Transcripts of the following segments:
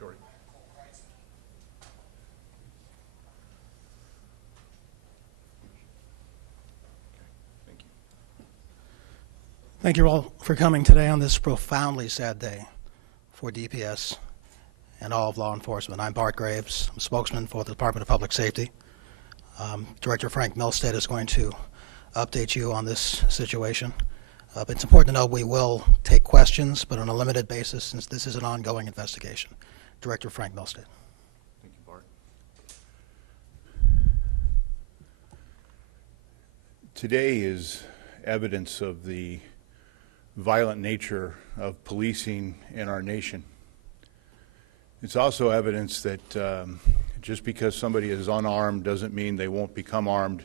Shorty. Thank you. Thank you all for coming today on this profoundly sad day for DPS and all of law enforcement. I'm Bart Graves. I'm a spokesman for the Department of Public Safety. Director Frank Milstead is going to update you on this situation. But it's important to know we will take questions, but on a limited basis since this is an ongoing investigation. Director Frank Milstead. Thank you, Bart. Today is evidence of the violent nature of policing in our nation. It's also evidence that just because somebody is unarmed doesn't mean they won't become armed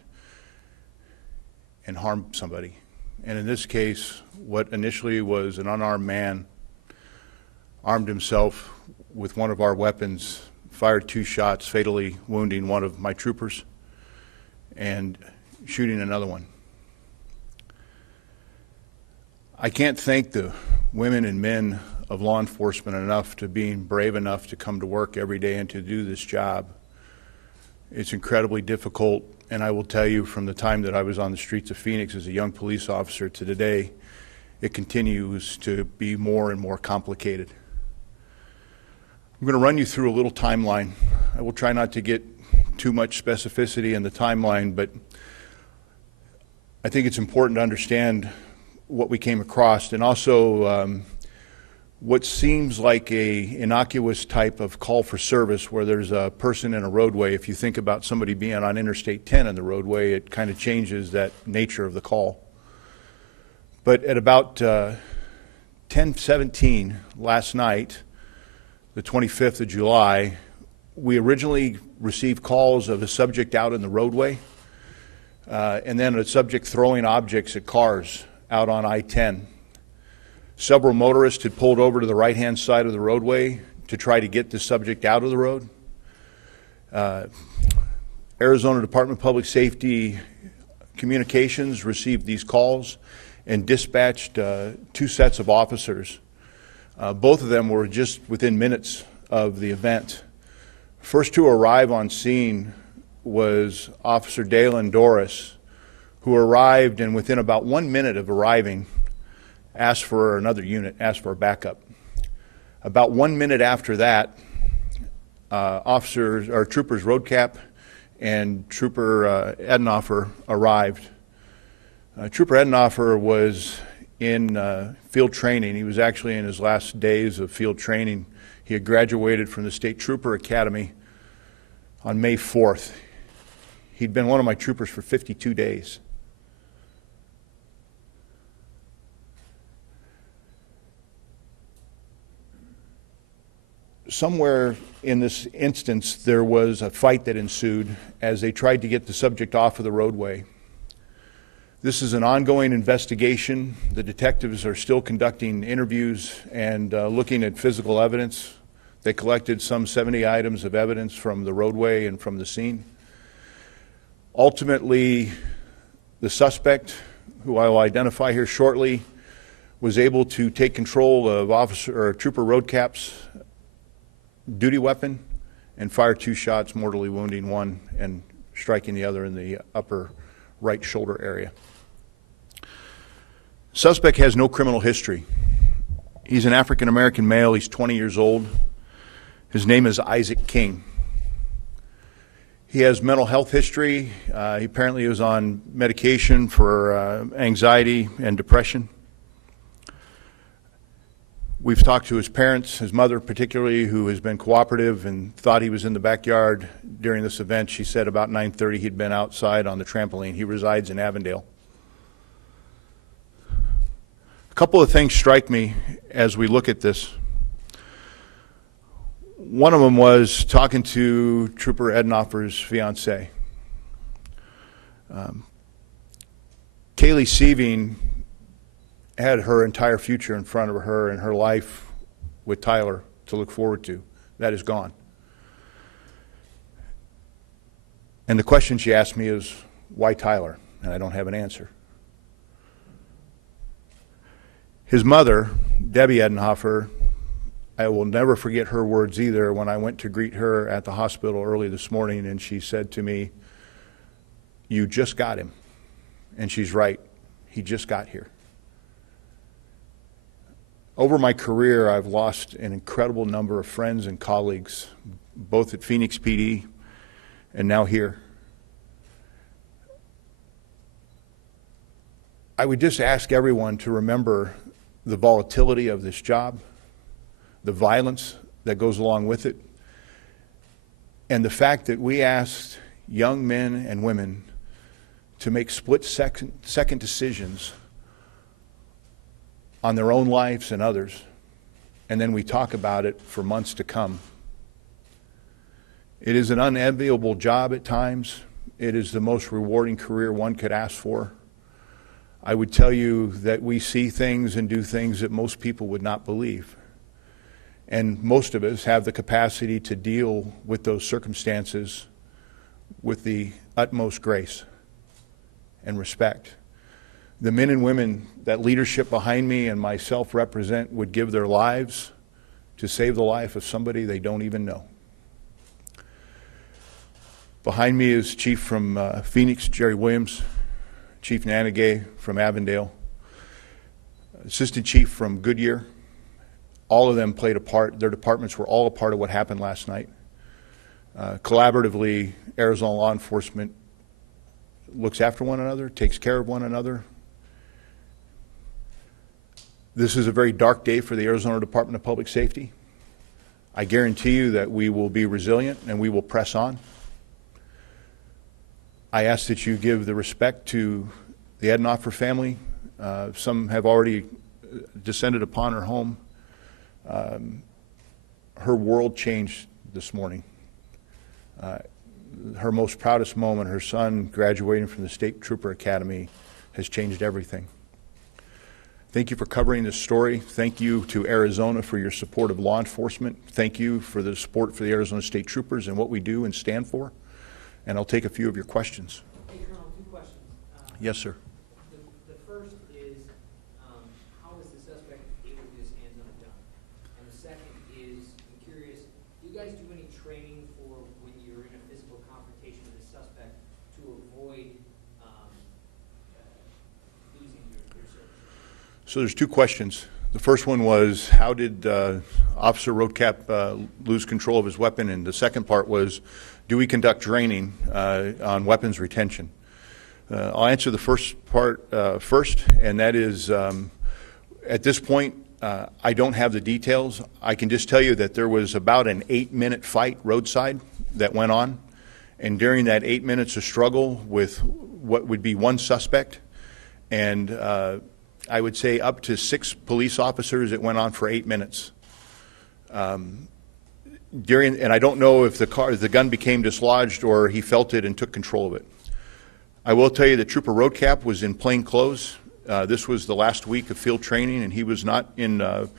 and harm somebody. And in this case, what initially was an unarmed man armed himself with one of our weapons, fired 2 shots, fatally wounding one of my troopers and shooting another one. I can't thank the women and men of law enforcement enough to being brave enough to come to work every day and to do this job. It's incredibly difficult, and I will tell you from the time that I was on the streets of Phoenix as a young police officer to today, it continues to be more and more complicated. I'm going to run you through a little timeline. I will try not to get too much specificity in the timeline, but I think it's important to understand what we came across, and also what seems like a innocuous type of call for service where there's a person in a roadway. If you think about somebody being on Interstate 10 in the roadway, it kind of changes that nature of the call. But at about 10:17 last night, the 25th of July, we originally received calls of a subject out in the roadway and then a subject throwing objects at cars out on I-10. Several motorists had pulled over to the right-hand side of the roadway to try to get the subject out of the road. Arizona Department of Public Safety Communications received these calls and dispatched 2 sets of officers. Both of them were just within minutes of the event. First to arrive on scene was Officer Dalen Doris, who arrived and within about 1 minute of arriving asked for another unit, asked for a backup. About 1 minute after that, Troopers Roadcap and Trooper Edenhofer arrived. Trooper Edenhofer was in field training. He was actually in his last days of field training. He had graduated from the State Trooper Academy on May 4th. He'd been one of my troopers for 52 days. Somewhere in this instance, there was a fight that ensued as they tried to get the subject off of the roadway. This is an ongoing investigation. The detectives are still conducting interviews and looking at physical evidence. They collected some 70 items of evidence from the roadway and from the scene. Ultimately, the suspect, who I will identify here shortly, was able to take control of Trooper Roadcap's duty weapon and fire 2 shots, mortally wounding one and striking the other in the upper right shoulder area. Suspect has no criminal history. He's an African-American male. He's 20 years old. His name is Isaac King. He has mental health history. He apparently was on medication for anxiety and depression. We've talked to his parents, his mother particularly, who has been cooperative and thought he was in the backyard during this event. She said about 9:30 he'd been outside on the trampoline. He resides in Avondale. A couple of things strike me as we look at this. One of them was talking to Trooper Edenhofer's fiancée. Kaylee Sieving had her entire future in front of her and her life with Tyler to look forward to. That is gone. And the question she asked me is, why Tyler? And I don't have an answer. His mother, Debbie Edenhofer, I will never forget her words either when I went to greet her at the hospital early this morning, and she said to me, "You just got him." And she's right. He just got here. Over my career, I've lost an incredible number of friends and colleagues, both at Phoenix PD and now here. I would just ask everyone to remember the volatility of this job, the violence that goes along with it, and the fact that we asked young men and women to make split-second decisions on their own lives and others, and then we talk about it for months to come. It is an unenviable job at times. It is the most rewarding career one could ask for. I would tell you that we see things and do things that most people would not believe. And most of us have the capacity to deal with those circumstances with the utmost grace and respect. The men and women that leadership behind me and myself represent would give their lives to save the life of somebody they don't even know. Behind me is Chief from Phoenix, Jerry Williams, Chief Nanagay from Avondale, Assistant Chief from Goodyear. All of them played a part. Their departments were all a part of what happened last night. Collaboratively, Arizona law enforcement looks after one another, takes care of one another. This is a very dark day for the Arizona Department of Public Safety. I guarantee you that we will be resilient and we will press on. I ask that you give the respect to the Edenhofer family. Some have already descended upon her home. Her world changed this morning. Her most proudest moment, her son graduating from the State Trooper Academy, has changed everything. Thank you for covering this story. Thank you to Arizona for your support of law enforcement. Thank you for the support for the Arizona State Troopers and what we do and stand for. And I'll take a few of your questions. Hey, Colonel, 2 questions. Yes, sir. The first is, how was the suspect able to get his hands on a gun? And the second is, I'm curious, do you guys do any training for when you're in a physical confrontation with a suspect to avoid losing your service? So there's 2 questions. The first one was, how did Officer Roadcap lose control of his weapon? And the second part was, do we conduct training on weapons retention? I'll answer the first part first, and that is, at this point, I don't have the details. I can just tell you that there was about an 8-minute fight roadside that went on, and during that 8 minutes of struggle with what would be one suspect, and I would say up to 6 police officers, it went on for 8 minutes. And I don't know if the gun became dislodged or he felt it and took control of it. I will tell you that Trooper Roadcap was in plain clothes. This was the last week of field training, and he was not in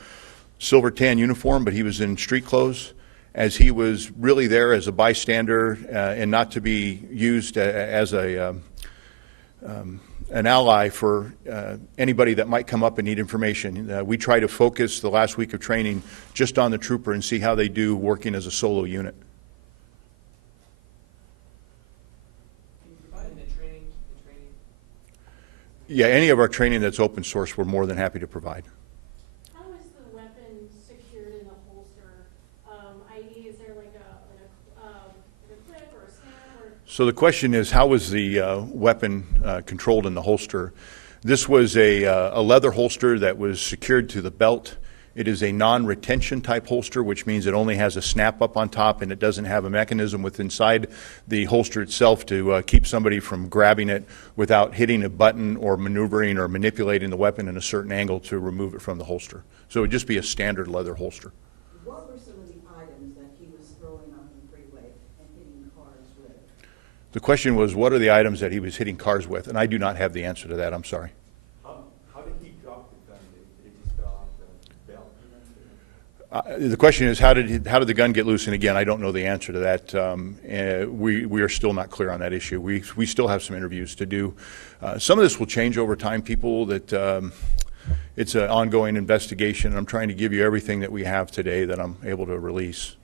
silver tan uniform, but he was in street clothes, as he was really there as a bystander and not to be used as an ally for anybody that might come up and need information. We try to focus the last week of training just on the trooper and see how they do working as a solo unit. Can you provide the training? Yeah, any of our training that's open source, we're more than happy to provide. How is the weapon secured in the holster? I.e., is there like a clip or a snap? Or So the question is, how was the weapon controlled in the holster? This was a leather holster that was secured to the belt. It is a non-retention type holster, which means it only has a snap up on top, and it doesn't have a mechanism within inside the holster itself to keep somebody from grabbing it without hitting a button or maneuvering or manipulating the weapon in a certain angle to remove it from the holster. So it would just be a standard leather holster. What were some of the items that he was throwing on the freeway and hitting cars with? The question was, what are the items that he was hitting cars with? And I do not have the answer to that. I'm sorry. How did he drop the gun? Did it just fell off the belt? The question is, how did the gun get loose? And again, I don't know the answer to that. We are still not clear on that issue. We still have some interviews to do. Some of this will change over time. People that it's an ongoing investigation, and I'm trying to give you everything that we have today that I'm able to release.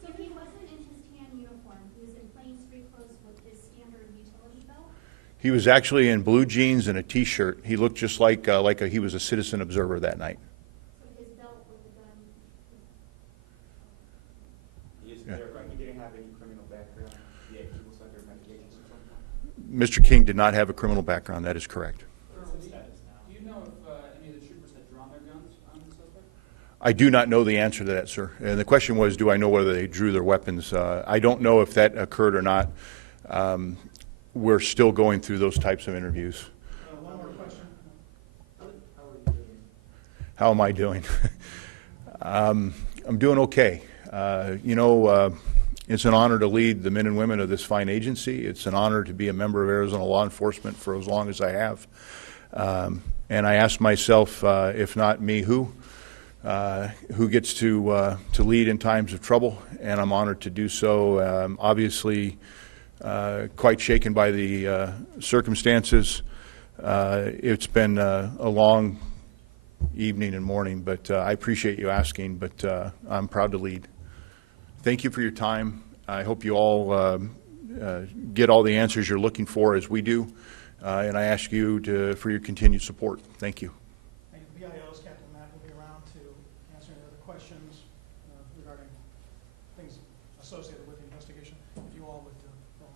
So he wasn't in his tan uniform. He was in plain street clothes with his standard utility belt? He was actually in blue jeans and a T-shirt. He looked just like he was a citizen observer that night. So his belt with the gun? He didn't have any criminal background, yet he was under medication or something? Mr. King did not have a criminal background. That is correct. Do you know if any of the troopers had drawn their guns on the suspect? I do not know the answer to that, sir. And the question was, do I know whether they drew their weapons? I don't know if that occurred or not. We're still going through those types of interviews. One more question. How am I doing? I'm doing okay. It's an honor to lead the men and women of this fine agency. It's an honor to be a member of Arizona law enforcement for as long as I have. And I ask myself, if not me, who gets to lead in times of trouble? And I'm honored to do so. Obviously, quite shaken by the circumstances. It's been a long evening and morning, but I appreciate you asking, but I'm proud to lead. Thank you for your time. I hope you all get all the answers you're looking for as we do, and I ask you for your continued support. Thank you. Thank you. The BIO's Captain Mack will be around to answer any other questions regarding things associated with the investigation. If you all would go on.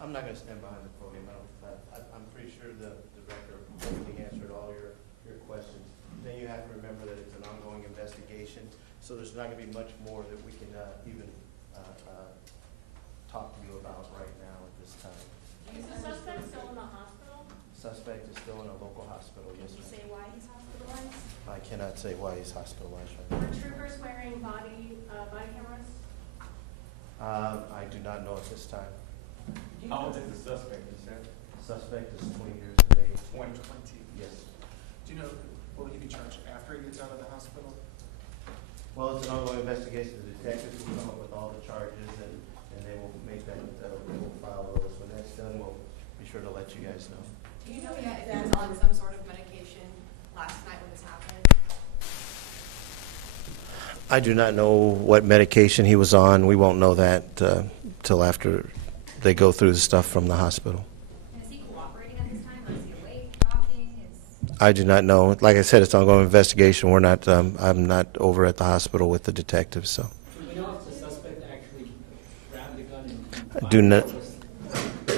I'm not going to stand behind the podium. I'm pretty sure the director hopefully answered all your questions. Then you have to remember that it's an ongoing investigation, so there's not going to be much more that we can even talk to you about right now at this time. Is the suspect still in the hospital? Suspect is still in a local hospital, yes, Did you ma'am. say why he's hospitalized? I cannot say why he's hospitalized right now. Were troopers wearing body cameras? I do not know at this time. How old is the suspect, you said? Suspect is 20 years of age. 20. Yes. Do you know, will he be charged after he gets out of the hospital? Well, it's an ongoing investigation. The detectives will come up with all the charges and they will make that, we'll file those. When that's done, we'll be sure to let you guys know. Do you know yet if he was on some sort of medication last night when this happened? I do not know what medication he was on. We won't know that till after they go through the stuff from the hospital. And is he cooperating at this time? Is he awake, talking? I do not know. Like I said, it's an ongoing investigation. We're not. I'm not over at the hospital with the detectives. So. Do we know if the suspect actually grabbed the gun and I do not.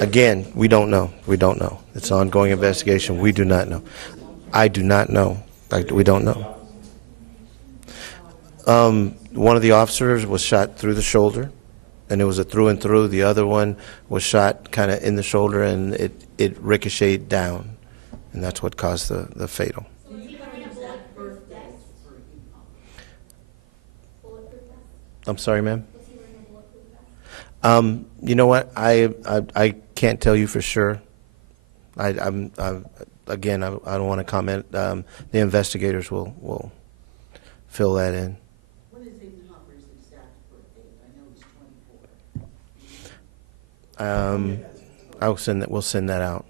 Again, we don't know. We don't know. It's an ongoing investigation. We do not know. I do not know. We don't know. One of the officers was shot through the shoulder, and it was a through and through. The other one was shot kind of in the shoulder, and it ricocheted down, and that's what caused the fatal. So was he wearing a bulletproof vest? Bulletproof vest? I'm sorry, ma'am? Was he wearing a bulletproof vest? You know what? I can't tell you for sure. Again, I don't want to comment. The investigators will fill that in. What is Ethan Hopper's exact birthday? I know he's 24. We'll send that out.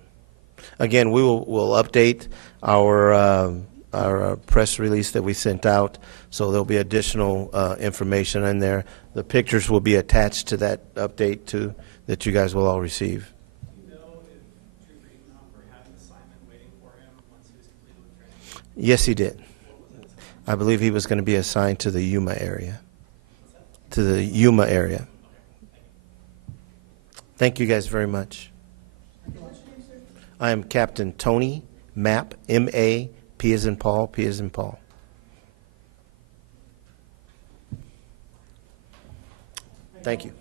Again, we'll update our press release that we sent out, so there'll be additional information in there. The pictures will be attached to that update too, that you guys will all receive. Do you know if Trooper Ethan Hopper had an assignment waiting for him once he was completed with training? Yes, he did. I believe he was going to be assigned to the Yuma area. To the Yuma area. Thank you guys very much. I am Captain Tony Mapp, M-A, P as in Paul, P as in Paul. Thank you.